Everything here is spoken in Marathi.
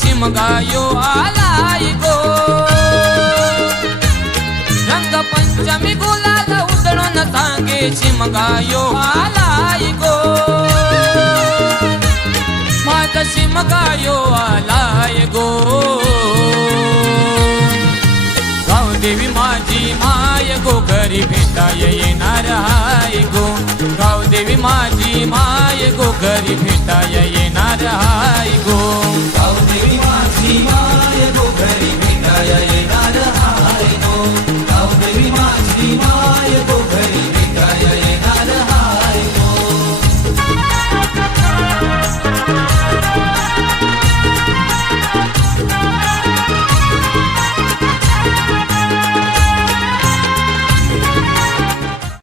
शिमगायो आलाय गो रंगपंचमी गुलाल उधळून सांगे शिमगायो आलाय गो माझा शिमगायो आलाय गो गावदेवी माझी माय गो घरी भेटाय येणार हाय गो गावदेवी माझी माय गो घरी भेटाय येणार हाय गो